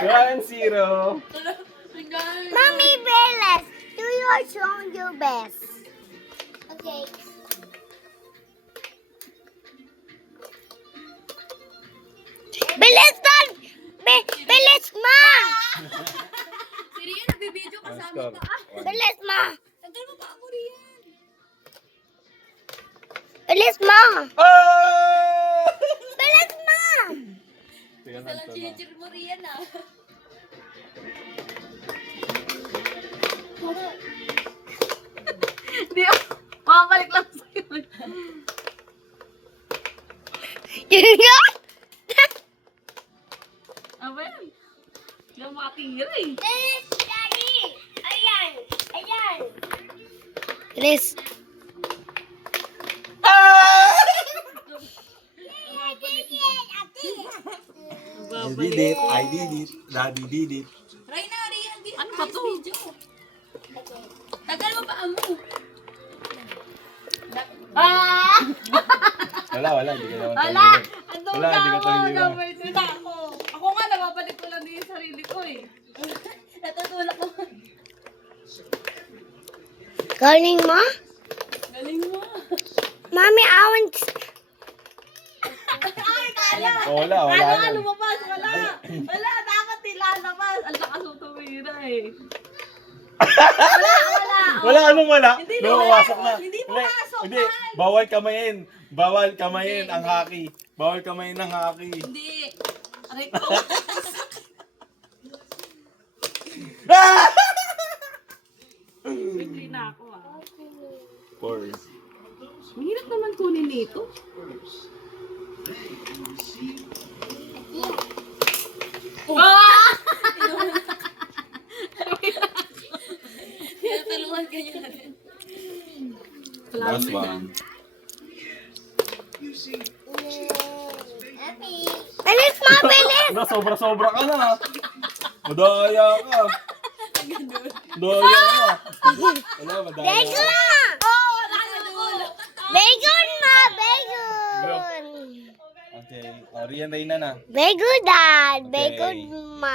1-0. Mommy, Bearless, do your show your best. Okay. Bilis doon! Bilis, ma! Siri yan, nagbibideo kasama ka. Bilis, ma! Tagal mo pa ako riyan. Bilis, ma! Oh! Bilis, ma! Isa lang chinichir mo riyan ah. Hindi ako. Makabalik lang sa'yo. Yun nga! Aba yan. Hindi ako makatira eh. Bilis, Daddy! Ayan! Ayan! Bilis! I did it. I did it. Daddy did it. Try na, Rian. Ano ba to? Tagal mo pa amo. Ah! Wala. Hindi ka naman Wala! tayo. Andun Wala, na hindi ka ako! tayo. Nabaitin na ako! Ako nga, nababalik ko lang din yung sarili ko eh. Natutulak ko. Galing, ma? Galing mo. Mommy, I want... Ay, kala! Wala. Kala ka lumabas! Wala! Wala! Dapat nilalabas! Ang lakas mo tumira eh. Wala! Wala, anong wala? Hindi No, na pumasok na. Hindi pumasok, Hindi, bawal kamayin. Bawal kamayin ang hockey. Bawal kamayin ang hockey. Hindi. Aray ko. Hindi na ako ah. 4. Mahirap naman kunin nito. Ah! Tinatulungan ka niya rin. Last one. Bilis, ma! Bilis! Wala, sobra-sobra ka na. Madaya ka. Madaya ka. Wala, madaya Bacon, ka. ma! Oh, nakakadul. Bacon, ma! Bacon! Okay, Rian Reyna na. Bacon, Dad! Okay. Bacon, ma!